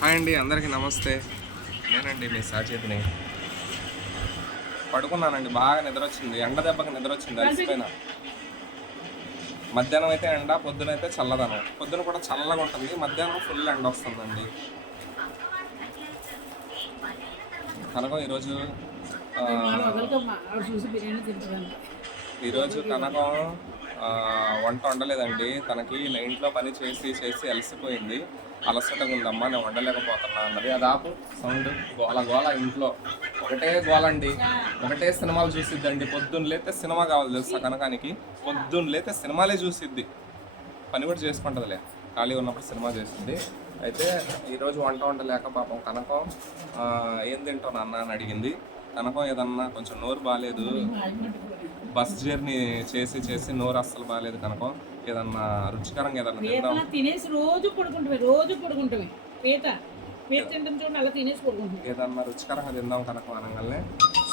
Hi అండి అందరికీ నమస్తే. నేనండి మీ సాచేతిని. పడుకున్నానండి బాగా నిద్ర వచ్చింది ఎండ దెబ్బకి నిద్ర వచ్చింది అలసిపోయినా. మధ్యాహ్నం అయితే ఎండ పొద్దున అయితే చల్లదనం. పొద్దున కూడా చల్లగా ఉంటుంది. మధ్యాహ్నం ఫుల్ ఎండ వస్తుందండి. కనకం ఈరోజు ఈరోజు కనకం వంట వండలేదండి. తనకి ఇంట్లో పని చేసి చేసి అలసిపోయింది. అలసటగా ఉందమ్మా నేను వండలేకపోతున్నా. అన్నది అది ఆపు సౌండ్ గోల గోల ఇంట్లో. ఒకటే గోలండి. ఒకటే సినిమాలు చూసిద్దండి. పొద్దున్న లేతే సినిమా కావాలి తెలుసా కనకానికి? పొద్దున్న లేతే సినిమాలే చూసిద్ది. పని కూడా చేసుకుంటుందిలే. ఖాళీ ఉన్నప్పుడు సినిమా చేసింది అయితే ఈరోజు వంట వండలేక పాపం కనకం ఏం తింటావు నాన్న అని అడిగింది. కనకం ఏదన్నా కొంచెం నోరు బాగాలేదు బస్ జర్నీ చేసి చేసి నోరు అస్సలు బాగాలేదు కనుక ఏదన్నా రుచికరంగా ఏదన్నా తిందాం. తినేసి రోజు పడుకుంటావి రోజు పడుకుంటావి పీత పీత తింటాం చూడండి అలా తినేసి పడుకుంటావి ఏదన్నా రుచికరంగా తిందాం కనుక అనగానే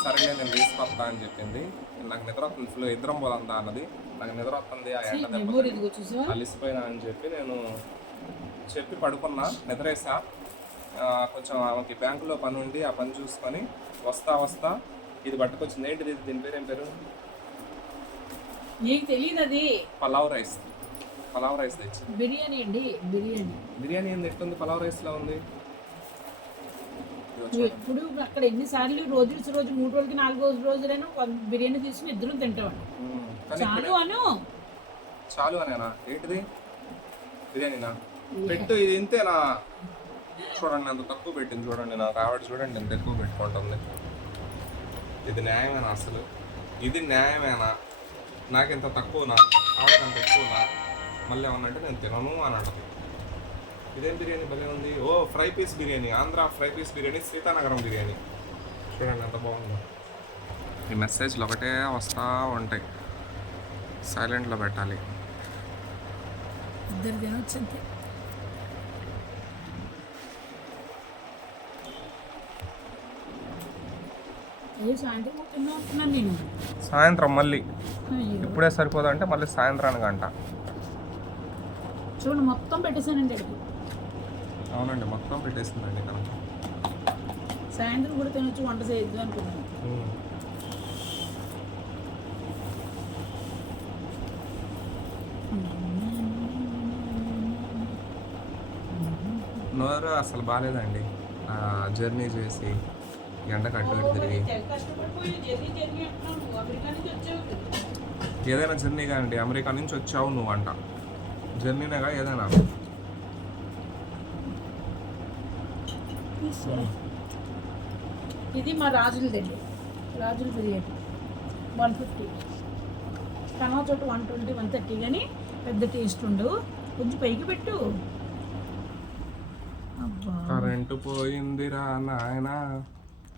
సరే నేను తీసుకొస్తా అని చెప్పింది. నాకు నిద్ర వస్తుంది ఫుల్ ఇద్దరం పోదందా అన్నది. నాకు నిద్ర వస్తుంది ఆ ఎండ అలిసిపోయినా అని చెప్పి నేను చెప్పి పడుకున్నా నిద్రేసా. కొంచెం ఆమెకి బ్యాంకులో పని ఉండి ఆ పని చూసుకొని వస్తా వస్తా. ఇది పట్టుకొచ్చింది. ఏంటిది ఇది? దీని పేరు ఏం పేరు? నీకు తెలియదు అది పలావ్ రైస్. పలావ్ రైస్ తెచ్చింది బిర్యానీ అండి బిర్యానీ. బిర్యానీ ఏంది ఎట్టుంది పలావ్ రైస్ లా ఉంది. నువ్వు ఎప్పుడు అక్కడ ఎన్నిసార్లు రోజు రోజు మూడు రోజులకి నాలుగు రోజు రోజులైనా ఒక బిర్యానీ తీసుకుని ఇద్దరం తింటామండి. కానీ చాలు అను. చాలు అనేనా ఏంటిది? బిర్యానీనా? పెట్టు ఇది ఇంతేనా చూడండి అంత తక్కువ పెట్టింది చూడండి నా రావడి చూడండి ఎంత ఎక్కువ పెట్టుకుంటుంది. ఇది న్యాయమేనా అసలు? ఇది న్యాయమేనా? నాకింత తక్కువనా ఆవిడకి అంత ఎక్కువనా మళ్ళీ ఏమన్నంటే నేను తినను అని అంటది. ఇదేం బిర్యానీ భలే ఉంది? ఓ fry piece biryani. Andhra fry piece biryani Sitanagaram biryani. చూడండి ఎంత బాగుందో. ఈ మెసేజ్లు ఒకటే వస్తూ ఉంటాయి. సైలెంట్లో పెట్టాలి. ఇద్దరు తినొచ్చు సాయంత్రం మళ్ళీ. ఇప్పుడే సరిపోదా అంటే మళ్ళీ సాయంత్రానికి అంట చూడండి మొత్తం పెట్టేశానండి అడిగి. అవునండి మొత్తం పెట్టేసిందండి కనుక సాయంత్రం కూడా తినొచ్చు వంట చేయొద్దు అనుకున్నాను. నోరు అసలు బాగాలేదండి. జర్నీ చేసి ఎండ ఇటు తిరిగి. ఏదైనా జర్నీ కాదండి అమెరికా నుంచి వచ్చావు నువ్వు అంట. జర్నీనేగా ఏదైనా. ఇది మా రాజులదండి రాజుల బిర్యానీ. వన్ ఫిఫ్టీ కనవ చోట వన్ ట్వంటీ వన్ థర్టీ కానీ పెద్ద టేస్ట్ ఉండవు కొంచెం పైకి పెట్టు. అబ్బా. కరెంటు పోయిందిరా నాయన.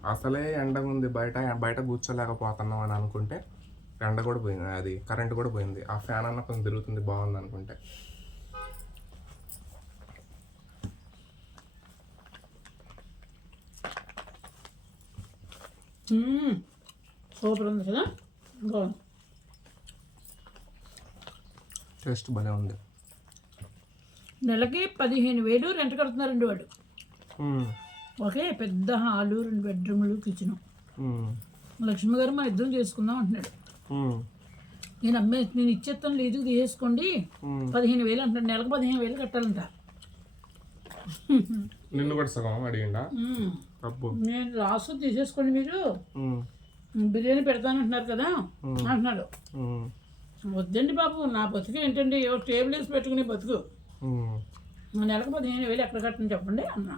అసలే ఎండ ఉంది బయట బయట కూర్చోలేకపోతున్నాం అని అనుకుంటే ఎండ కూడా పోయింది అది కరెంట్ కూడా పోయింది. ఆ ఫ్యాన్ అన్న కొంచెం తిరుగుతుంది బాగుంది అనుకుంటే. సూపర్ ఉంది కదా? బాగుంది. టేస్ట్ భలే ఉంది. నెలకి పదిహేను వేలు రెంట్ కడుతున్నారండి వాడు. ఒకే పెద్ద హాలు రెండు బెడ్రూమ్లు కిచెన్. లక్ష్మి గారు మా ఇద్దరం చేసుకుందాం అంటున్నాడు. నేను అమ్మే నేను ఇచ్చేస్తాను లీజుకి తీసేసుకోండి. పదిహేను వేలు అంటున్నాడు నెలకు పదిహేను వేలు కట్టాలంట నిన్ను కూడా సగం అడిగిండా మ్మ్. అబ్బో నేను రాసు తీసేసుకోండి మీరు. బిర్యానీ పెడతానంటున్నారు కదా అంటున్నాడు. వద్దండి బాబు నా బతుకు ఏంటండి ఏవో టేబుల్ వేసి పెట్టుకునే బతుకు నెలకు పదిహేను వేలు ఎక్కడ కట్టని చెప్పండి అన్నా.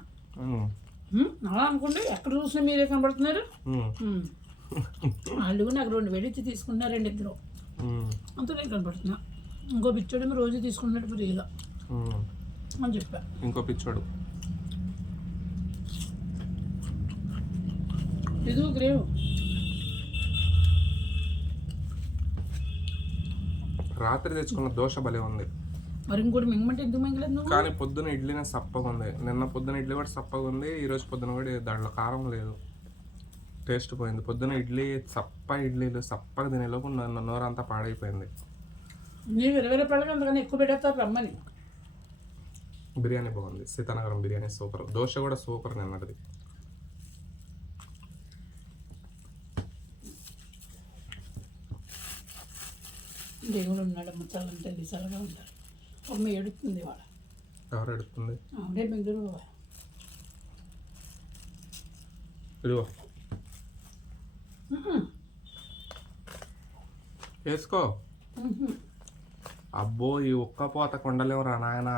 అలా అనుకోండి. ఎక్కడ చూసినా మీరే కనబడుతున్నారు. వాళ్ళు నాకు రెండు వేలు ఇచ్చి తీసుకున్నారండి ఇద్దరు. అంత నేను కనపడుతున్నా ఇంకో పిచ్చోడేమో రోజు తీసుకున్నట్టు ఫ్రీగా. అని చెప్పా. ఇంకో పిచ్చోడు. ఇది గ్రేవ్. రాత్రి తెచ్చుకున్న దోశ భలే ఉంది. మరి ఇంకోటి మింగమంటే ఎందుకు మింగలేదు నువ్వు? కానీ పొద్దున ఇడ్లీనే సప్పగా ఉంది నిన్న పొద్దున ఇడ్లీ కూడా సప్పగా ఉంది ఈ రోజు పొద్దున కూడా దాంట్లో కారం లేదు. టేస్ట్ పోయింది. పొద్దున ఇడ్లీ సప్ప ఇడ్లీలు సప్పగా తినేలోపు నన్ను నోరంతా పాడైపోయింది. నీకు ఇరవై రూపాయలకి అంతకన్నా ఎక్కువ పెట్టేస్తారు రమ్మని. బిర్యానీ బాగుంది. సీతానగరం బిర్యానీ సూపర్. దోశ కూడా సూపర్ నిన్నటిది. దేవుడు ఉన్నాడు తల్లి చల్లగా ఉంటారు అమ్మ ఏడుతుంది వాడు ఎవరు ఎడుతుంది ఆవిడే బెంగళూరు. ఇదిగో. వేసుకో. అబ్బో ఈ ఒక్క పోత కొండలేవురా నాయన.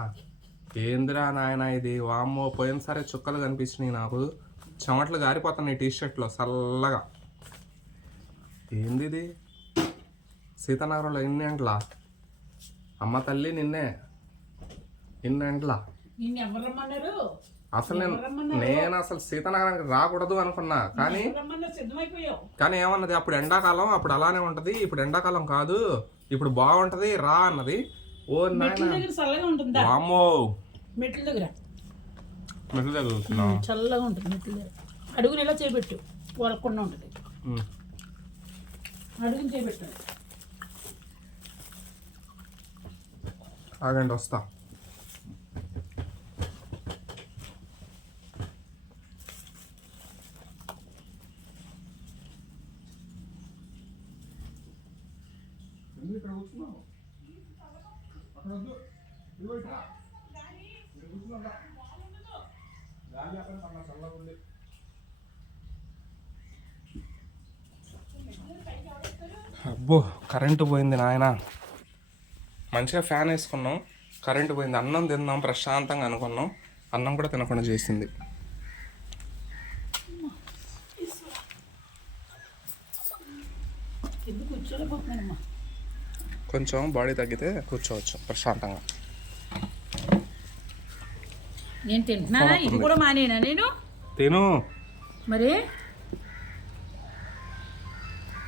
ఏందిరా నాయన ఇది? వామ్మో పోయినసారి చుక్కలు కనిపించినాయి నాకు. చెమట్లు గారిపోతున్నాయి టీ షర్ట్లో చల్లగా ఏంది ఇది సీతానగరంలో ఎన్ని ఎంట్లా అమ్మ తల్లి నిన్నే ఎన్ని ఎంట్లా నిన్ను ఎవరు రమ్మన్నారు అసలు నేను నేను అసలు సీతానగరానికి రాకూడదు అనుకున్నా. కానీ కానీ ఏమన్నది అప్పుడు ఎండాకాలం అప్పుడు అలానే ఉంటది ఇప్పుడు ఎండాకాలం కాదు ఇప్పుడు బాగుంటది రా అన్నది. ఓ మెట్ల నాయన. దగ్గర చల్లగా ఉంటుందా? వామ్మో. మెట్ల దగ్గర. మెట్లు దగ్గర చల్లగా ఉంటుంది మెట్ల దగ్గర. అడుగుని ఇలా చేపెట్టు? పోలకుండా ఉంటుంది. అడుగుని చేపెట్టు. ఆగండి వస్తా. అబ్బో కరెంటు పోయింది నాయన. మంచిగా ఫ్యాన్ వేసుకున్నాం. కరెంటు పోయింది. అన్నం తిందాం ప్రశాంతంగా అనుకున్నాం. అన్నం కూడా తినకుండా చేసింది. కొంచెం బాడీ తగ్గితే కూర్చోవచ్చు. ప్రశాంతంగా. నేను తింటున్నానా? ఇది కూడా మానేనా నేను? తిను. మరి?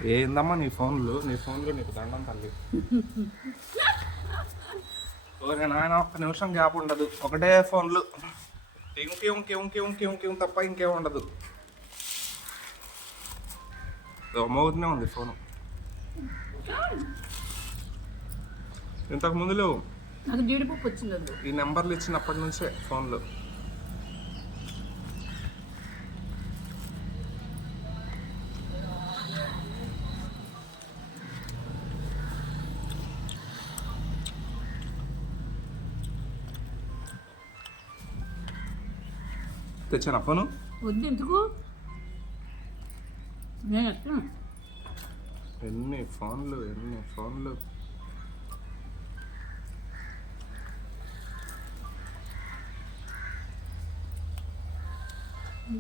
ఏందమ్మా నీ ఫోన్లు? నీ ఫోన్లు నీకు దండం తల్లి. ఓరే నాయన ఒక్క నిమిషం గ్యాప్ ఉండదు. ఒకటే ఫోన్లు. ఇంకే ఇంకే ఇంకే ఇంకే ఇంకే తప్ప ఇంకేం ఉండదు. మోగుతూనే ఉంది ఫోను. ఇంతకు ముందు లేవు? నాకు జీడిపప్పు వచ్చింది అది ఈ నెంబర్లు ఇచ్చినప్పటి నుంచే ఫోన్లు. తెచ్చాను ఫోను? వద్దు ఎందుకు? నేను ఎన్ని ఫోన్లు ఎన్ని ఫోన్లు?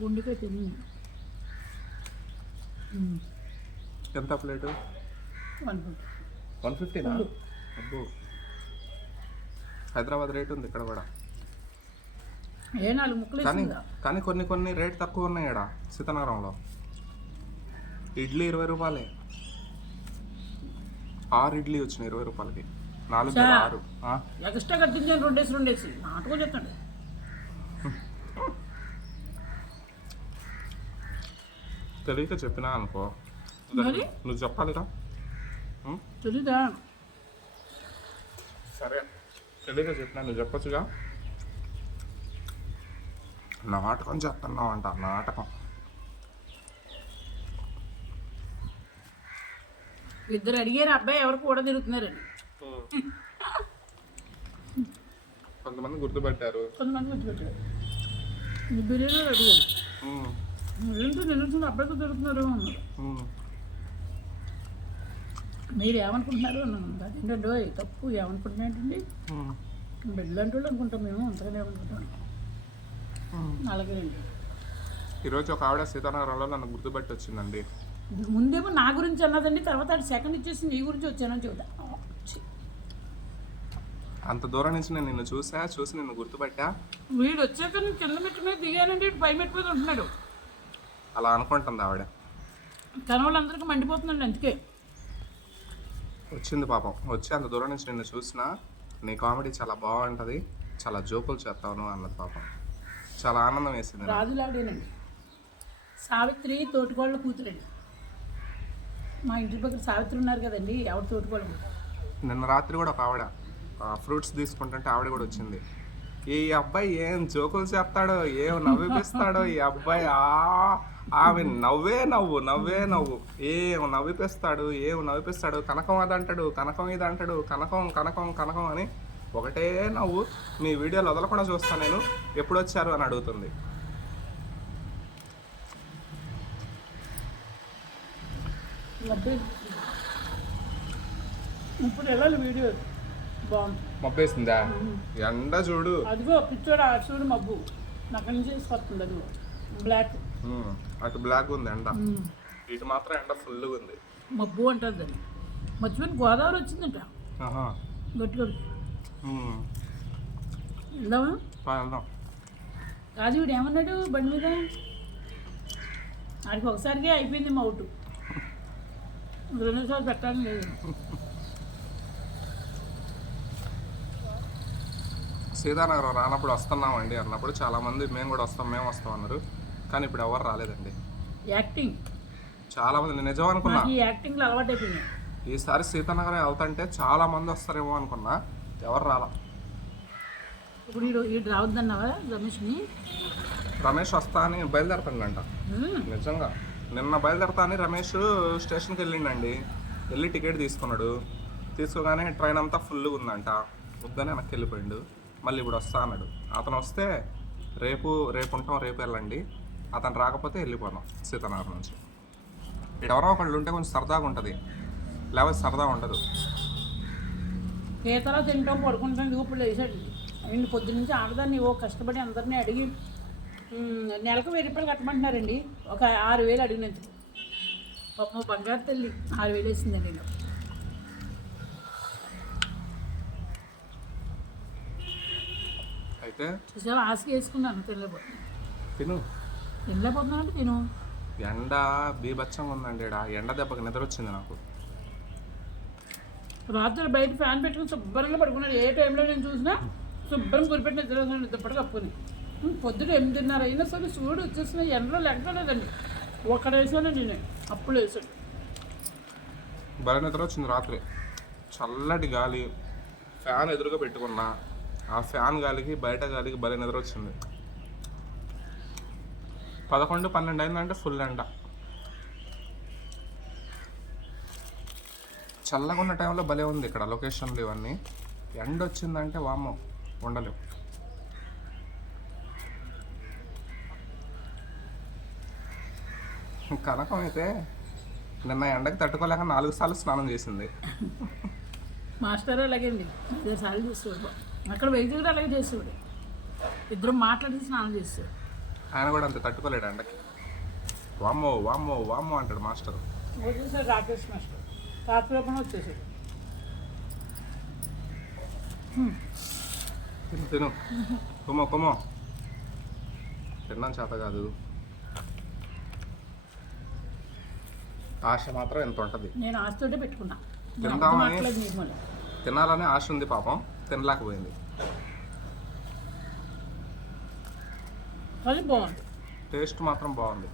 గుండెకాయ తిని ఎంత ప్లేటు? అనుకుంటా వన్ ఫిఫ్టీనా? అబ్బో. హైదరాబాద్ రేట్ ఉంది ఇక్కడ కూడా. ఏ నాలుగు ముక్కలు కానీ కొన్ని కొన్ని రేట్ తక్కువ ఉన్నాయి ఇక్కడ సీతానగరంలో. ఇడ్లీ ఇరవై రూపాయలే. ఆరు ఇడ్లీ వచ్చినాయి ఇరవై రూపాయలకి. నాలుగు. ఆరు? ఎక్స్ట్రా కట్టించాను రెండేసి రెండేసి. నాటుకో చెప్తాడు. తెలియక చెప్పినా అనుకో? నువ్వు చెప్పాలిగా? ఉం? తెలీదా? సరే. తెలియక చెప్పినా నువ్వు చెప్పొచ్చుగా? నాటకం చేస్తున్నావు అంట నాటకం. ఇద్దరు అడిగారు అబ్బాయి ఎవరు కూడా తిరుగుతున్నారని. కొంతమంది గుర్తుపెట్టారు. కొంతమంది గుర్తుపెట్టారు. బిర్యానీ అడిగారు. ఏంటో అబ్బాయితో తిరుగుతున్నారు అన్నారు. మీరు ఏమనుకుంటున్నారు అన్నాను అదేంటండి ఓయ్, తప్పు ఏమనుకుంటున్నాయంటండి? ఉం. బిడ్డలు అంటే వాళ్ళు అనుకుంటాం మేము అంతగానే ఏమనుకుంటాం అలాగేనండి ఈరోజు ఒక ఆవిడ సీతానగరంలో నన్ను గుర్తుపెట్టి వచ్చిందండి. ముందేమో నా గురించి అన్నదండి తర్వాత అది సెకండ్ ఇచ్చేసి నీ గురించి వచ్చానని ఛీ. అంత దూరం నుంచి నేను నిన్ను చూసా చూసి నిన్ను గుర్తుపట్టా? వీడు వచ్చాక నేను కింద మెట్టు మీద దిగానండి పై మెట్టు మీద ఉంటున్నాడు. అలా అనుకుంటుంది ఆవిడ. తన వాళ్ళందరికీ మండిపోతుందండి అందుకే. వచ్చింది పాపం. వచ్చి అంత దూరం నుంచి నిన్ను చూసినా నీ కామెడీ చాలా బాగుంటుంది చాలా జోకులు చేస్తావు అన్నది పాపం. చాలా ఆనందం వేసింది నాకు. రాజులాడేనండి. సావిత్రి తోటికోళ్ళ కూతురండి. మా ఇంటి పక్కన సావిత్రి ఉన్నారు కదండి ఎవరు తోటికోళ్ళ కూతురు? నిన్న రాత్రి కూడా ఒక ఆవిడ ఫ్రూట్స్ తీసుకుంటుంటే ఆవిడ కూడా వచ్చింది. ఈ అబ్బాయి ఏం జోకులు చెప్తాడో ఏం నవ్విపిస్తాడో ఈ అబ్బాయి ఆ ఆమె నవ్వే నవ్వు నవ్వే నవ్వు. ఏం నవ్విపిస్తాడు ఏం నవ్విపిస్తాడు కనకం అది అంటాడు కనకం ఇది అంటాడు కనకం కనకం కనకం అని ఒకటే నవ్వు. మీ వీడియోలు వదలకుండా చూస్తాను నేను. ఎప్పుడు వచ్చారు అని అడుగుతుంది. ఇప్పుడు వెళ్ళాలి వీడియో. మబ్బేసిందా? ఎండ చూడు. అదిగో పిచ్చోడు ఆ చూడు మబ్బు. అక్కడి నుంచి తీసుకొస్తుంది అదిగో. బ్లాక్ అటు బ్లాక్ ఉంది ఎండ. ఇటు మాత్రం ఎండ ఫుల్గా ఉంది. మబ్బు అంటారు దాన్ని. మర్చిపోయిన గోదావరి వచ్చిందంట. ఆహా. గట్టి గట్టి ఉమ్, వెళ్దామా? వెళ్దాం. రాజు వీడు ఏమన్నాడు బండి మీద? ఆడికి ఒకసారిగా అయిపోయింది మా అవుట్ రెండోసారి పెట్టాలని లేదు. సీతానగరం రానప్పుడు వస్తున్నామండి అన్నప్పుడు చాలా మంది మేము కూడా వస్తాం మేము వస్తాం అన్నారు. కానీ ఇప్పుడు ఎవరు రాలేదండి. యాక్టింగ్. చాలా మంది నిజం అనుకున్నా. నాకు ఈ యాక్టింగ్లో అలవాటు అయిపోయింది ఈసారి సీతానగరం వెళ్తుంటే చాలా మంది వస్తారేమో అనుకున్నా. ఎవరు రాలా? ఇప్పుడు వీడు రావద్దన్నావా రమేష్ని? రమేష్ వస్తా అని బయలుదేరుతాడంట. నిజంగా. నిన్న బయలుదేరతా అని రమేష్ స్టేషన్కి వెళ్ళిండండి. వెళ్ళి టికెట్ తీసుకున్నాడు. తీసుకోగానే ట్రైన్ అంతా ఫుల్గా ఉందంట. వద్దని వెనక్కి వెళ్ళిపోయిండు. మళ్ళీ ఇప్పుడు వస్తా అన్నాడు. అతను వస్తే రేపు రేపు ఉంటాం రేపు వెళ్ళండి. అతను రాకపోతే వెళ్ళిపోదాం సీతానగరం నుంచి. ఎవరో ఒకళ్ళు ఉంటే కొంచెం సరదాగా ఉంటుంది. లేకపోతే సరదా ఉండదు. పీతలో తింటాం పడుకుంటాం ఇదిగో ఇప్పుడు వేసాడు అండ్ పొద్దు నుంచి ఆడదాన్ని ఓ కష్టపడి అందరినీ అడిగి నెలకు వెయ్యి రూపాయలు కట్టమంటున్నారండి. ఒక ఆరు వేలు అడిగినందుకు పాపం బంగారు తల్లి ఆరు వేలు వేసిందండి నాకు అయితే? చూసావా ఆశకి వేసుకున్నాను తినలేకపోతున్నాను తిను. తినలేకపోతున్నాను అంటే తిను. ఎండ బీభత్సంగా ఉందండి. ఎండ దెబ్బకి నిద్ర వచ్చింది నాకు. రాత్రి బయట ఫ్యాన్ పెట్టుకుని శుభ్రంగా పడుకున్నాడు. ఏ టైంలో నేను చూసినా శుభ్రం కురిపెట్టిన నిద్ర నిద్రపడి కప్పుని పొద్దున ఎనిమిదిన్నర అయినా సరే చూడు వచ్చేసిన ఎండలో లెక్కలేదండి. ఒక్కడ వేసాను నేను. అప్పుడు వేసాడు భలే నిద్ర వచ్చింది రాత్రి. చల్లటి గాలి ఫ్యాన్ ఎదురుగా పెట్టుకున్నా ఆ ఫ్యాన్ గాలికి బయట గాలికి భలే నిద్ర వచ్చింది. పదకొండు పన్నెండు అయిందంటే ఫుల్ ఎండ. చల్లగా ఉన్న టైంలో భలే ఉంది ఇక్కడ లొకేషన్లు ఇవన్నీ. ఎండ వచ్చిందంటే వామ్మో ఉండలేవు. కనకం అయితే నిన్న ఎండకి తట్టుకోలేక నాలుగు సార్లు స్నానం చేసింది. మాస్టర్ అలాగే ఇద్దరు సార్లు చేసేవాడు. అక్కడ వైద్యుడు కూడా అలాగే చేసేవాడు. ఇద్దరు మాట్లాడి స్నానం చేసేవాడు. ఆయన కూడా అంత తట్టుకోలేడు ఎండకి. వామ్మో వామ్మో వామ్మో అంటాడు మాస్టర్. రాకేష్ మాస్టర్. వచ్చేసాడు తిను తిను. కుమ్మో కుమ్మో. తిన్నాం చేత కాదు. ఆశ మాత్రం ఎంత ఉంటుంది? నేను ఆశతోటే పెట్టుకున్నా. తిందామని- తినాలని ఆశ ఉంది పాపం. తినలేకపోయింది. అది బాగుంది. టేస్ట్ మాత్రం బాగుంది.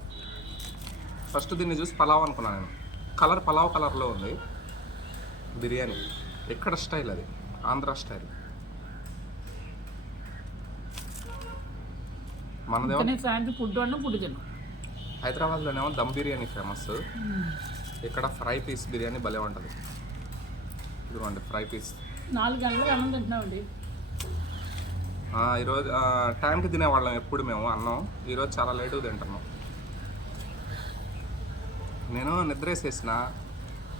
ఫస్ట్ దీన్ని చూసి పలావ్ అనుకున్నాను నేను. కలర్ పలావ్ కలర్లో ఉంది. బిర్యానీ. ఎక్కడ స్టైల్ అది? ఆంధ్ర స్టైల్. మనదేమో సాయంత్రం ఫుడ్ ఫుడ్ తిన్నాను హైదరాబాద్లోనేమో దమ్ బిర్యానీ ఫేమస్. ఇక్కడ ఫ్రై పీస్ బిర్యానీ భలే ఉంటుంది. ఇదిగోండి ఫ్రై పీస్. నాలుగు గంటలకు అన్నం తింటున్నామండి. ఈరోజు టైంకి తినేవాళ్ళం ఎప్పుడు మేము అన్నం. ఈరోజు చాలా లేటుగా తింటున్నాం. నేను నిద్రేసేసిన.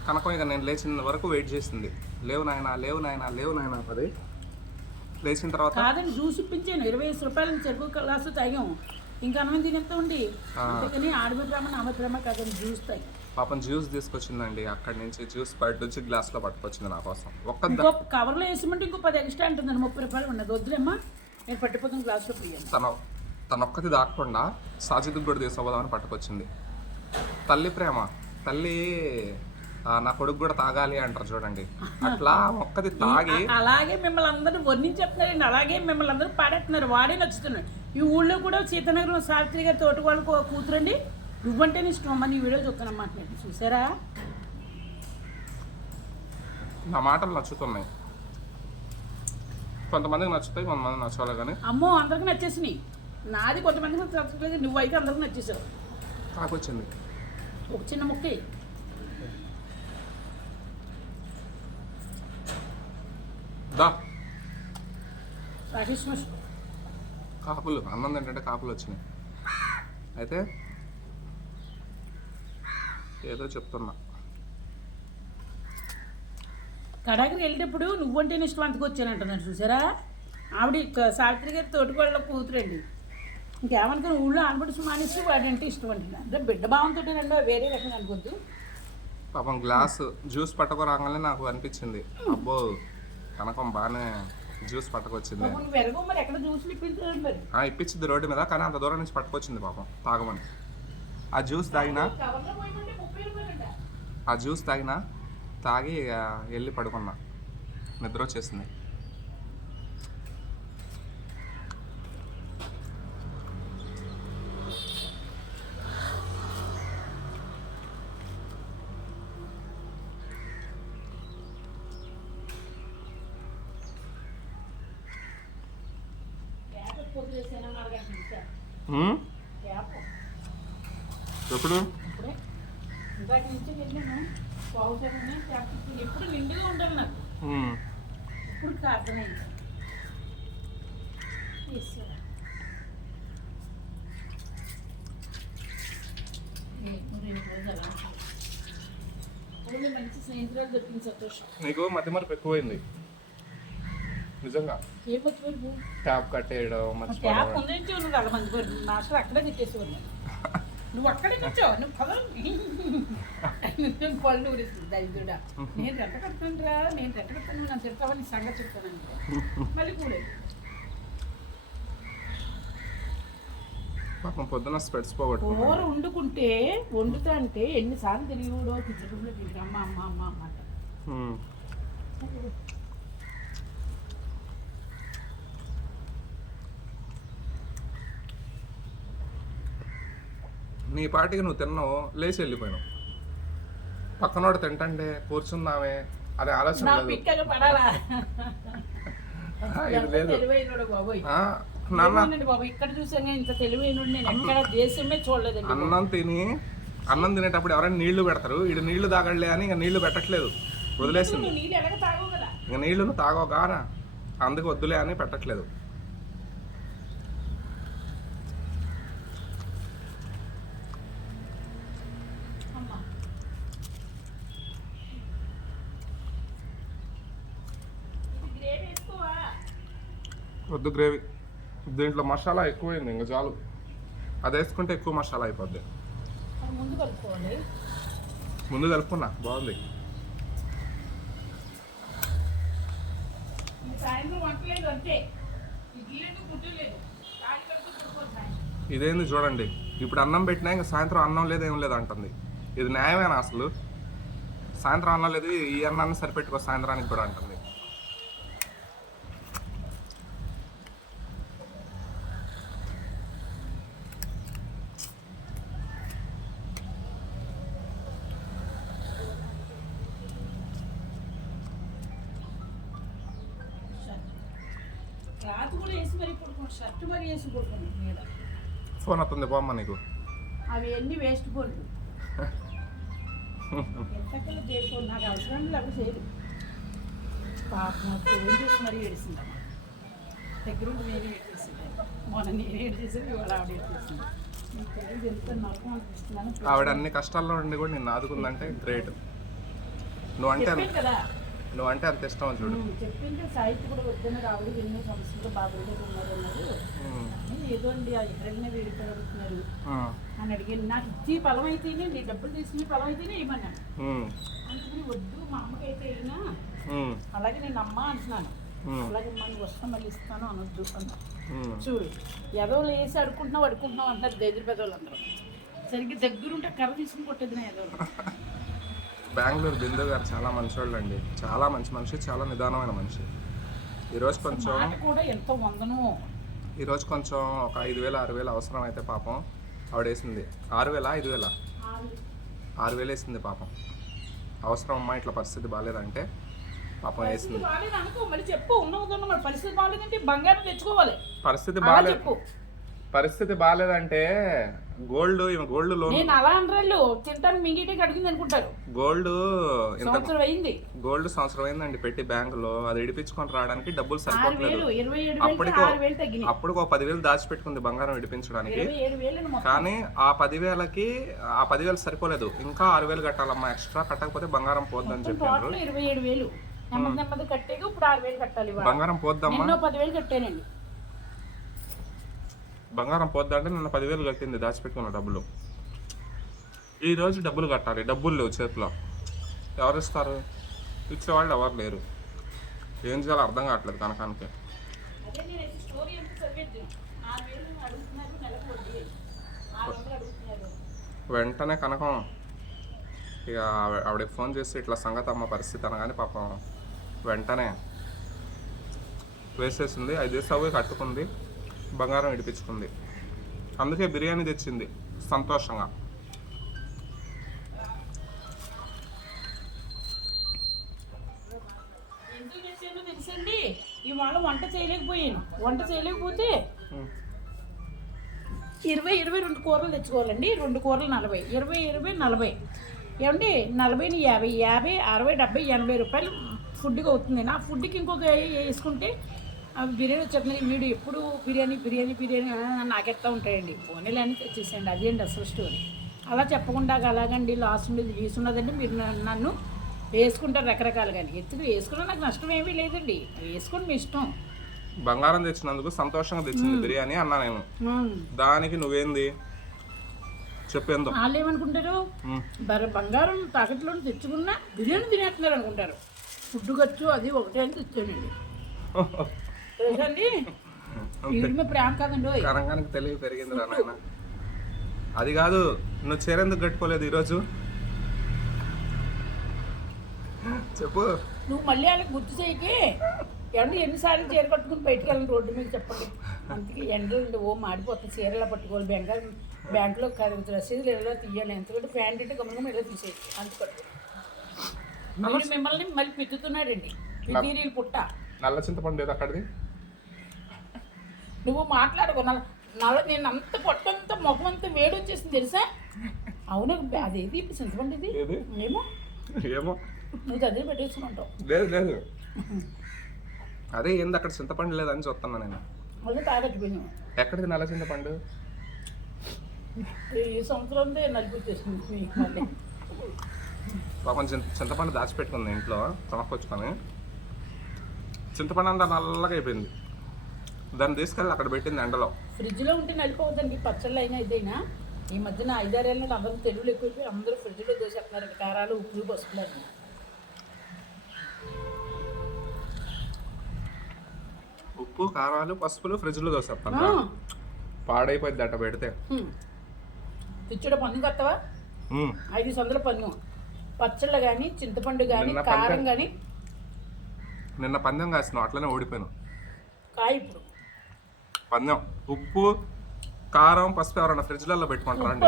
కనుక ఇక నేను లేచిన వరకు వెయిట్ చేసింది. లేవు నాయనా లేవు నాయనా లేవు నాయనా అది లేచిన తర్వాత కాదండి జ్యూస్ ఇప్పించాను ఇరవై ఐదు రూపాయలు చెరుకు గ్లాసు తాగాము ఇంకా అన్నం తినేస్తామండి అందుకని ఆడబి ప్రేమ కాదండి జ్యూస్ తాగి. పాపం జ్యూస్ తీసుకొచ్చిందండి. అక్కడి నుంచి జ్యూస్ బయట నుంచి గ్లాస్లో పట్టుకొచ్చింది నా కోసం. ఒక్క కవర్లో వేసామంటే ఇంకో పది ఎక్స్ట్రా అంటుందండి. ముప్పై రూపాయలు ఉన్నది వద్దులేమ్మా. నేను పట్టిపోతాను గ్లాసులో పోయాను. తన తనొక్కది దాక్కుండా సాజిద్కి కూడా తీసుకోపోదామని పట్టుకొచ్చింది. తల్లి ప్రేమ. తల్లి నా కొడుకు కూడా తాగాలి అంటారు చూడండి. అట్లా ఒక్కది తాగి అలాగే మిమ్మల్ని అందరూ వర్ణించేస్తున్నారండి. అలాగే మిమ్మల్ని అందరూ పాడేస్తున్నారు. వాడే నచ్చుతున్నాడు. ఈ ఊళ్ళో కూడా సీతానగరం సావిత్రి గారి తోటి వాళ్ళు కూ- కూతురండి. నువ్వంటేనే ఇష్టం. అమ్మ నీ వీడియో చూస్తానమ్మా అంటున్నాడు. చూసారా? నా మాటలు నచ్చుతున్నాయి. కొంతమందికి నచ్చుతాయి కొంతమంది నచ్చాలి కానీ. అమ్మో అందరికి నచ్చేసినాయి. నాది కొంతమందికి నచ్చలేదు నువ్వైతే అందరికి నచ్చేసావు. కాకొచ్చింది ఒక చిన్న ముక్క కాపులు అన్నం ఏంటంటే కాపులు వచ్చినాయి. అయితే ఏదో చెప్తున్నా. కడాకికి వెళ్ళేటప్పుడు నువ్వంటేనే ఇష్టం అంతకు వచ్చానంటున్నాడు చూసారా? ఆవిడ సావిత్రి గారి తోటికోళ్ళ కూతురండి. ఇంకేమనుకుని ఊళ్ళో ఆనపడుచు మానేసి వాడంటే ఇష్టం అంటున్నా అంటే బిడ్డ భావంతో రెండో వేరే రకంగా అనుకోద్దు. పాపం గ్లాస్ జ్యూస్ పట్టుకు రాగానే నాకు అనిపించింది. అబ్బో కనకం బాగానే జ్యూస్ పట్టుకొచ్చింది. వెరగవు మరి ఎక్కడ ఆ, ఇప్పించింది రోడ్డు మీద కానీ అంత దూరం నుంచి పట్టుకొచ్చింది పాపం తాగమని. ఆ జ్యూస్ తాగినా ఆ జ్యూస్ తాగినా తాగి వెళ్ళి పడుకున్నా. నిద్ర వచ్చేసింది క్యాప్ పొద్దు చేసాను నాలుగు గంటల హ్మ్? క్యాప్ ఎప్పుడు. ఎప్పుడు నిండుగా ఉండాలి నాకు. ఇప్పుడు అర్థమైంది. నీకు మధ్య మరపు ఎక్కువైంది. నిజంగా. ట్యాప్ కట్టేయడం ట్యాప్ మర్చిపోవడం. ముందు నుంచి ఉన్నది అలా మంచి పేరు. మాస్టర్ అక్కడే తిట్టేసేవాడు నువ్వు అక్కడే నువ్వు పదం. పళ్ళు ఊరిస్తుంది దరిద్రుడా. నేను రెంట కడుతుండ్రా నేను రెంట కడతాను నన్ను తిడతావని సంగతి చెప్తానండి మళ్ళీ కూడదు పాపం పొద్దున స్పెట్స్ పోగొట్టుకున్నాను కూర వండుకుంటే వండుతా అంటే ఎన్నిసార్లు తెలియడో కిచెన్లో తిరిగి అమ్మ అమ్మ అమ్మ అమ్మాట నీ పాటికి నువ్వు తిన్నావు లేచి వెళ్ళిపోయినావు. పక్కనోడు తింటండే కూర్చున్నామే అనే ఆలోచన లేదు. అన్నం తిని అన్నం తినేటప్పుడు ఎవరైనా నీళ్ళు పెడతారు. ఇడు నీళ్ళు తాగలే అని ఇక నీళ్ళు పెట్టట్లేదు. వదిలేసింది. ఇక నీళ్ళు తాగోగానా అందుకు వద్దులే అని పెట్టట్లేదు అమ్మా ఇది గ్రేవీ వేసుకోవా వద్దు గ్రేవీ. దీంట్లో మసాలా ఎక్కువైంది ఇంకా చాలు. అది వేసుకుంటే ఎక్కువ మసాలా అయిపోద్ది. ముందు కలుపుకున్నా బాగుంది. ఇదేంది చూడండి. ఇప్పుడు అన్నం పెట్టినా ఇంకా సాయంత్రం అన్నం లేదు ఏం లేదు అంటుంది. ఇది న్యాయమేనా అసలు? సాయంత్రం అన్నం లేదు ఈ అన్నాన్ని సరిపెట్టుకో సాయంత్రానికి కూడా అంటుంది షర్ట్ క్లాత్ కూడా వేసి మరి షర్ట్ మరి వేసి పడుకోండి మీద? ఫోన్ వస్తుంది పోమ్మ నీకు. అవి అన్ని వేస్ట్ పడుతుంది ఎంతకల్లా చేసుకోండి నాకు అవసరం చేయదు. పాపం ఫోన్ చేసి మరీ ఏడిసిందమ్మా నేనే ఏడ్చేసింది. మొన్న నేనే ఇవాళ ఆవిడ ఏడ్చేసింది. ఆవిడ అన్ని కష్టాల్లో ఉండి కూడా నిన్ను ఆదుకుందంటే గ్రేట్ నువ్వు అంటే కదా నువ్వు అంటే అంత ఇష్టం చూడు. చెప్పింటే సాహిత్య కూడా వద్దన్న రావుడు ఎన్నో సంస్థలు బాబులు ఉన్నారు అన్నారు. ఏదో అండి ఆ ఎక్కడైనా వేడిపోయి అడుగుతున్నారు. అని అడిగాను. నాకు ఇచ్చి ఫలం అయితేనే నీ డబ్బులు తీసుకుని ఫలం అయితేనే ఇవ్వమన్నాను ఉమ్. అందుకని వద్దు మా అమ్మకైతే అయినా. అలాగే నేను అమ్మ అంటున్నాను. అలాగే మనం వస్తాం మళ్ళీ ఇస్తాను అనొద్దు అన్నా. చూడు ఏదో లేసి అడుకుంటున్నావు అడుకుంటున్నావు అంటారు దగ్గర పెద్దవాళ్ళు అందరూ సరిగ్గా దగ్గరుంటే కర్ర తీసుకుని కొట్టేది నా ఏదో బెంగళూరు బిందు గారు చాలా మంచివాళ్ళు అండి చాలా మంచి మనిషి చాలా నిదానమైన మనిషి. ఈరోజు కొంచెం మాట కూడా ఎంతో వందను. ఈరోజు కొంచెం ఒక ఐదు వేలు ఆరు వేలు అవసరం అయితే పాపం ఆవిడ వేసింది ఆరు వేల ఐదు వేల? ఆరు వేలు వేసింది పాపం. అవసరం అమ్మా ఇట్లా పరిస్థితి బాగాలేదంటే పాపం వేసింది. పరిస్థితి బాగాలేదంటే బంగారం తెచ్చుకోవాలి. పరిస్థితి అలా బాగాలేదు పరిస్థితి బాగాలేదంటే గోల్డ్ ఈమె గోల్డ్ లోన్ నేను అలా అనరాళ్ళు తింటాను మింగిటే అనుకుంటారు. గోల్డ్ సంవత్సరం అయింది. గోల్డ్ సంవత్సరం అయిందండి పెట్టి బ్యాంకులో. అది ఇడిపించుకొని రావడానికి డబ్బులు సరిపోవట్లేదు. అప్పటికో ఒక పదివేలు దాచిపెట్టుకుంది బంగారం విడిపించడానికి కానీ ఆ పదివేలకి ఆ పదివేలు సరిపోలేదు. ఇంకా ఆరు వేలు కట్టాలమ్మా ఎక్స్ట్రా కట్టకపోతే బంగారం పోద్దని చెప్పారు ఇరవై ఏడు వేలు. నెమ్మది నెమ్మది కట్టేగా ఇప్పుడు ఆరు వేలు కట్టాలి. బంగారం నిన్న పదివేలు కట్టానండి. బంగారం పోద్దంటే నిన్న పదివేలు కట్టింది దాచిపెట్టుకున్న డబ్బులు. ఈ రోజు డబ్బులు కట్టాలి డబ్బులు లేవు చేతిలో. ఎవరు ఇస్తారు? ఇచ్చేవాళ్ళు ఎవరు లేరు. ఏం చేయాలో అర్థం కావట్లేదు కనకానికి. వెంటనే కనకం ఇక ఆవి- ఆవిడకి ఫోన్ చేసి ఇట్లా సంగతి అమ్మ పరిస్థితి అనగానే పాపం వెంటనే వేసేసింది. ఐదు వేసావు కట్టుకుంది. బంగారం ఇడిపించుకుంది. అందుకే బిర్యానీ తెచ్చింది. సంతోషంగా. ఇవాళ వంట చేయలేకపోయాను. వంట చేయలేకపోతే. ఇరవై ఇరవై రెండు కూరలు తెచ్చుకోవాలండి. రెండు కూరలు నలభై. ఇరవై ఇరవై నలభై. ఏమండి? నలభైని యాభై. యాభై అరవై డెబ్బై ఎనభై రూపాయలు ఫుడ్కి అవుతుంది. నా ఫుడ్కి ఇంకొక వేసుకుంటే బిర్యానీ వచ్చేస్తుంది వీడు ఎప్పుడు బిర్యానీ బిర్యానీ బిర్యానీ నాకెత్తా ఉంటాయండి. పోనీలు అని తెచ్చేసేయండి. అదే అండి అసలు స్టోరీ అలా చెప్పకుండా అలాగండి లాస్ ఉండేది లీస్ ఉన్నదండి మీరు నన్ను- వేసుకుంటారు రకరకాలుగా. ఎత్తుకు వేసుకున్నా నాకు నష్టం ఏమీ లేదండి. వేసుకొని మీ ఇష్టం. బంగారం తెచ్చినందుకు సంతోషంగా తెచ్చింది బిర్యానీ అన్నా నేను. దానికి నువ్వేంది? చెప్పేందో వాళ్ళు ఏమనుకుంటారు? బంగారం తాకట్లో తెచ్చుకున్నా బిర్యానీ తినేస్తున్నారు అనుకుంటారు. ఫుడ్ ఖర్చు అది ఒకటే అని తెచ్చానండి. కనకానికి తెలివి పెరిగింది రా నాయన. అది కాదు నువ్వు చేరేందుకు కట్టుకోలేదు ఈరోజు? చెప్పు. నువ్వు మళ్ళీ వాళ్ళకి గుర్తు చేయకి. ఏమంటే ఎన్నిసార్లు చీర కట్టుకుని బయటికి వెళ్ళిన రోడ్డు మీద చెప్పండి. అందుకే ఎండలు ఓ మాడిపోతుంది చీరలా పట్టుకోవాలి. బ్యాంక్ బ్యాంకులో రసీదులు ఎలా తీయాలి. ఎందుకంటే ఫ్యాన్ అంటే గమనం ఎలా అందుకట్టు వీడు మిమ్మల్ని మళ్ళీ పిత్తుతున్నాడండి పితీరీలు పుట్ట. నల్ల చింతపండు ఏదో అక్కడిది? నువ్వు మాట్లాడుకో. నల్ల నల్ల నేను అంత పొట్టంతా ముఖం అంతా వేడి వచ్చేసింది తెలుసా అవును చింతపండు ఇది? ఏది? ఏమో. ఏమో. నువ్వు చదివి పెట్టేసుకుంటావు. లేదు లేదు. అదే ఏంది అక్కడ చింతపండు లేదని చూస్తున్నా నేను. మళ్ళీ తాగట్టుపోయినావు ఎక్కడిది నల్ల చింతపండు ఈ సంవత్సరం నలిపి పాపం చింత చింతపండు దాచిపెట్టుకుంది ఇంట్లో కొనుక్కొచ్చుకొని చింతపండు అంతా నల్లగా అయిపోయింది. దాన్ని తీసుకెళ్ళి అక్కడ పెట్టింది ఎండలో. ఫ్రిడ్జ్లో ఉంటే నలిపోవద్దండి పచ్చళ్ళు అయినా ఇదైనా. ఈ మధ్యన ఐదారేళ్ళ నుండి అందరూ తెలుగులు ఎక్కువైపోయి అందరూ ఫ్రిడ్జ్లో దోసేస్తున్నారు కారాలు ఉప్పులు పసుపులు ఉప్పు కారాలు పసుపులు ఫ్రిడ్జ్లో దోసేస్తాను పాడైపోద్ది అట్ట పెడితే. పిచ్చుడ పన్ను ఉమ్. ఐదు వందల పన్ను పచ్చళ్ళు కానీ చింతపండు కానీ కారం కానీ నిన్న పందెం కాసినావు అట్లనే ఓడిపోయాను కాయ ఇప్పుడు. పందెం ఉప్పు కారం పసుపు ఎవరన్నా ఫ్రిడ్జ్లలో పెట్టుకుంటారండి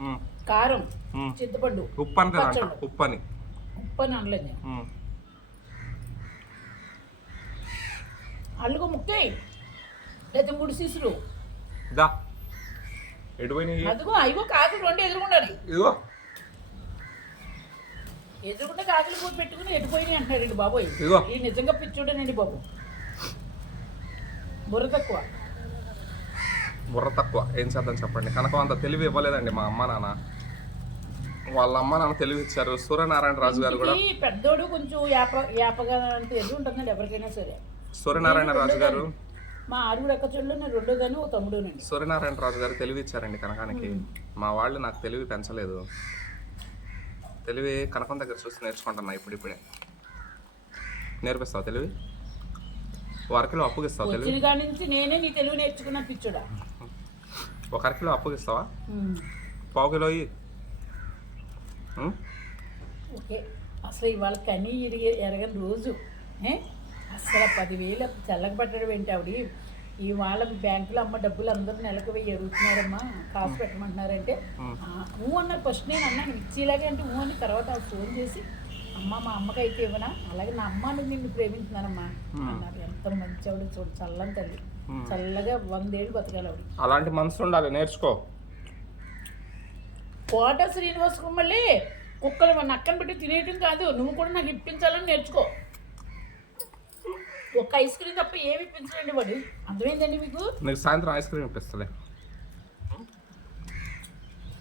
ఉమ్, కారం ఉమ్. చింతపండు ఉప్పు అంటే అంట పచ్చళ్ళు. ఉప్పు అని. ఉప్పు అని అనలేదు నేను. ఉమ్. అల్లుగు ముక్కే. లేదా మూడు సీసులు. దా. ఎటుపోయినాయి అదిగో అయ్యో కాకులు రెండు ఎదురుకున్నాడు ఇదిగో. ఎదురుకుంటే కాకులు పూట పెట్టుకుని ఎటుపోయినాయి అంటున్నారండి బాబోయ్. ఇదిగో. ఈ నిజంగా పిచ్చోడేనండి బాబు. బుర్ర తక్కువ. బుర్ర తక్కువ. ఏం చేద్దాం చెప్పండి. కనకం అంత తెలివి ఇవ్వలేదండి మా అమ్మ నాన్న. వాళ్ళ అమ్మ నాన్న తెలివి ఇచ్చారు. సూర్యనారాయణ రాజు గారు కూడా. పెద్దోడు కొంచెం యాప యాపగా ఉంటుందండి ఎవరికైనా సరే. సూర్యనారాయణ రాజు గారు. మా ఆరుగురు అక్క చెల్లు నేను రెండోదాన్ని ఓ తమ్ముడునండి. సూర్యనారాయణ రాజు గారు తెలివి ఇచ్చారండి కనకానికి. మా వాళ్ళు నాకు తెలివి పెంచలేదు. తెలివి కనకం దగ్గర చూసి నేర్చుకుంటున్నా ఇప్పుడిప్పుడే నేర్పిస్తావు తెలివి? ఒక అరకిలో అప్పుగిస్తావు తెలివి? నుంచి నేనే నీ తెలుగు నేర్చుకున్న పిచ్చోడా? ఒక అరకిలో అప్పుగిస్తావా ఉమ్. పావు కిలో? ఓకే అసలు ఇవాళ కనీ ఇరిగి ఎరగని రోజు ఏ? అసలు పదివేలు చల్లక పట్టడం ఏంటి ఆవిడ? ఇవాళ బ్యాంకులో అమ్మ డబ్బులు అందరూ నెలకు వెయ్యి అడుగుతున్నారమ్మా. కాసు పెట్టమంటున్నారంటే ఊ అన్నారు ఫస్ట్ నేను అన్నాను. ఇచ్చేలాగే అంటే ఊ అని తర్వాత ఫోన్ చేసి అమ్మ మా అమ్మకి అయితే ఇవ్వనా? అలాగే నా అమ్మ నిన్ను ప్రేమించున్నానమ్మా అన్నారు. ఎంత మంచి ఆవిడ చూడు చల్లని తల్లి. చల్లగా వందేళ్ళు బతకాలి ఆవిడ. అలాంటి మనసు ఉండాలి నేర్చుకో. కోట శ్రీనివాస్ మళ్ళీ కుక్కలు మన అక్కన పెట్టి తినేయటం కాదు. నువ్వు కూడా నాకు ఇప్పించాలని నేర్చుకో. ఒక్క ఐస్ క్రీమ్ తప్ప ఏమి ఇప్పించండి వాడు. అర్థమైందండి మీకు? సాయంత్రం ఐస్ క్రీమ్ ఇప్పిస్తలే.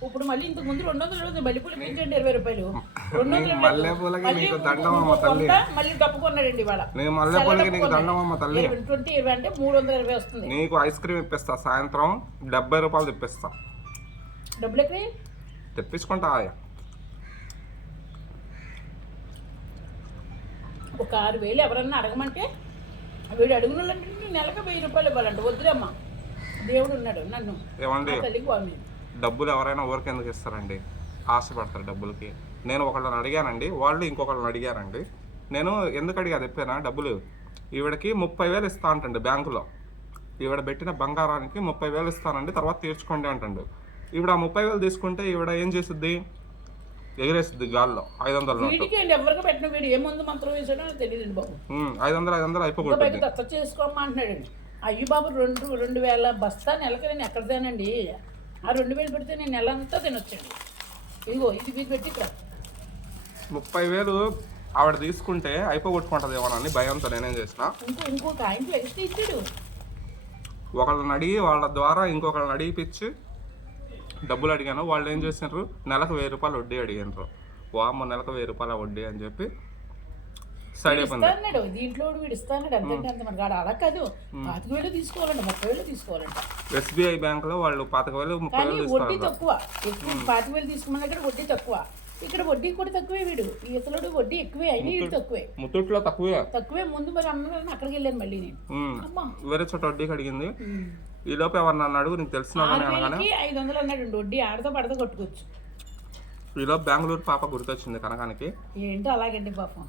ఇప్పుడు మళ్ళీ ఇంతకు ముందు రెండు వందల రోజులు మల్లెపూలు పెంచండి ఇరవై రూపాయలు. రెండు వందల మల్లెపూలకి నీకు ఇంకో దండం అమ్మ తల్లి. మళ్ళీ డబ్బు కొన్నాడండి ఇవాళ. నీకు మల్లెపూలకి నీకు దండం అమ్మ తల్లి. ట్వంటీ ఇరవై అంటే మూడు వందల ఇరవై వస్తుంది. నీకు ఐస్ క్రీమ్ ఇప్పిస్తా సాయంత్రం డెబ్బై రూపాయలు తెప్పిస్తా. డబ్బులు ఎక్కడి తెప్పించుకుంటా ఒక ఆరు వేలు ఎవరన్నా అడగమంటే వీడు అడుగున వాళ్ళంటే నేను నెలకు వెయ్యి రూపాయలు ఇవ్వాలంట. వద్దులేమ్మా దేవుడు ఉన్నాడు నన్ను. ఏమండి? తల్లికి బాగుంది డబ్బులు ఎవరైనా ఊరికి ఎందుకు ఇస్తారండి? ఆశపడతారు డబ్బులకి. నేను ఒకళ్ళని అడిగానండి వాళ్ళు ఇంకొకళ్ళని అడిగారండి. నేను ఎందుకు అడిగా చెప్పానా? డబ్బులు ఈవిడకి ముప్పై వేలు ఇస్తా అంటండి బ్యాంకులో. ఈవిడ పెట్టిన బంగారానికి ముప్పై వేలు ఇస్తానండి తర్వాత తీర్చుకోండి అంటండు. ఈవిడ ఆ ముప్పై వేలు తీసుకుంటే ఈవిడ ఏం చేసిద్ది? ఎగిరేసిద్ది గాల్లో ఐదు వందల నోటు. వీడికి అండి ఎవరికి పెట్టిన వీడు ఏ ముందు మంత్రం వేసాడో నాకు తెలియదండి బాబు. ఉమ్, ఐదు వందలు ఐదు వందలు దత్త అంటున్నాడండి. అయ్యి బాబు రెండు రెండు వేల బస్తా నెలకి నేను ఎక్కడ తేనండి ఆ రెండు వేలు పెడితే నేను నెల అంతా తినొచ్చండి ఇదిగో ఇది ఇది పెట్టి ఇక్కడ. ముప్పై వేలు ఆవిడ తీసుకుంటే అయిపోగొట్టుకుంటుంది ఏమోనని భయంతో నేనేం చేసిన. ఇంకో ఇంకొక ఆయనకి ఎక్స్ట్రా ఇచ్చాడు. ఒకళ్ళని అడిగి వాళ్ళ ద్వారా ఇంకొకళ్ళని అడిగిపించి డబ్బులు అడిగాను. వాళ్ళు ఏం చేసినారు? నెలకు వెయ్యి రూపాయలు వడ్డీ అడిగినారు. వామ్మ నెలకు వెయ్యి రూపాయల వడ్డీ అని చెప్పి సైడ్ అయిపోయింది. ఇస్తాన్నాడు దీంట్లో వీడు అంతంటే అంత మనకి అలా కాదు. పాతిక వేలు తీసుకోవాలండి ముప్పై వేలు తీసుకోవాలంట. ఎస్బీఐ బ్యాంకులో వాళ్ళు పాతిక వేలు ముప్పై వేలు వడ్డీ తక్కువ. ఎక్కువ పాతిక వేలు తీసుకున్న దగ్గర వడ్డీ తక్కువ. ఇక్కడ వడ్డీ కూడా తక్కువే వీడు. ఈతలోడు వడ్డీ ఎక్కువే అయినా వీడు తక్కువే. ముత్తూట్లో తక్కువే. తక్కువే ముందు మరి అమ్మగారిని అక్కడికి వెళ్ళాను మళ్ళీ నేను. వేరే చోట వడ్డీకి అడిగింది ఉమ్. ఈ లోపు ఎవరు నన్ను అడుగు నీకు తెలిసిన ఐదు వందలు అన్నాడు వడ్డీ ఆడతో పడతో కొట్టుకోవచ్చు. ఈ లోపు బెంగళూరు పాప గుర్తొచ్చింది కనకానికి. ఏంటో అలాగండి పాపం.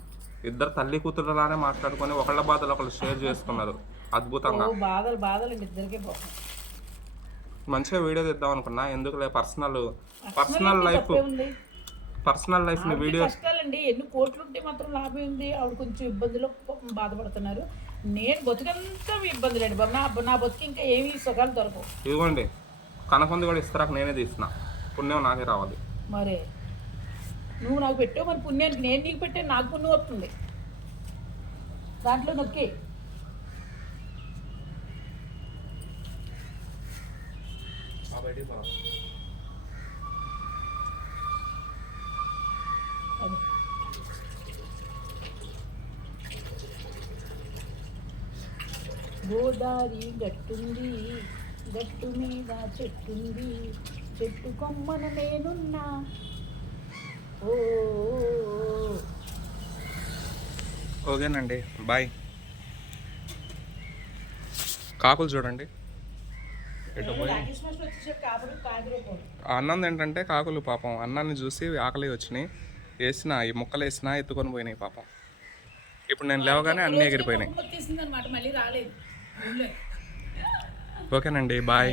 ఇద్దరు తల్లి కూతురులానే మాట్లాడుకొని ఒకళ్ళ బాధలు ఒకళ్ళు షేర్ చేసుకున్నారు. అద్భుతంగా. బాధలు బాధలు ఇద్దరికే మంచిగా వీడియో తీద్దాం అనుకున్నా. ఎందుకులే పర్సనల్ పర్సనల్ లైఫ్ పర్సనల్ లైఫ్ని వీడియో కష్టాలండి. ఎన్ని కోట్లు ఉంటే మాత్రం లాభం ఉంది. ఆవిడ కొంచెం ఇబ్బందులు బాధపడుతున్నారు. నేను బతుకంతా ఇబ్బందులండి బాబు. నా నా బతుకు ఇంకా ఏమీ సుఖాలు దొరకవు. ఇదిగోండి. కనకొంది కూడా ఇస్తారాక నేనే తీసిన. పుణ్యం నాకే రావాలి. మరే. నువ్వు నాకు పెట్టావు మరి పుణ్యానికి నేను నీకు పెట్టే నాకు పుణ్యం వస్తుంది. దాంట్లో నొక్కి. గోదారి గట్టుంది గట్టు మీద చెట్టుంది చెట్టు కొమ్మన నేనున్నా. ఓకేనండి బాయ్. కాకులు చూడండి. అన్నం ఏంటంటే కాకులు పాపం. అన్నాన్ని చూసి ఆకలి వచ్చినాయి. వేసిన ఈ ముక్కలు వేసినా ఎత్తుకొని పోయినాయి పాపం. ఇప్పుడు నేను లేవగానే అన్నీ ఎగిరిపోయినాయి. ఓకేనండి బాయ్.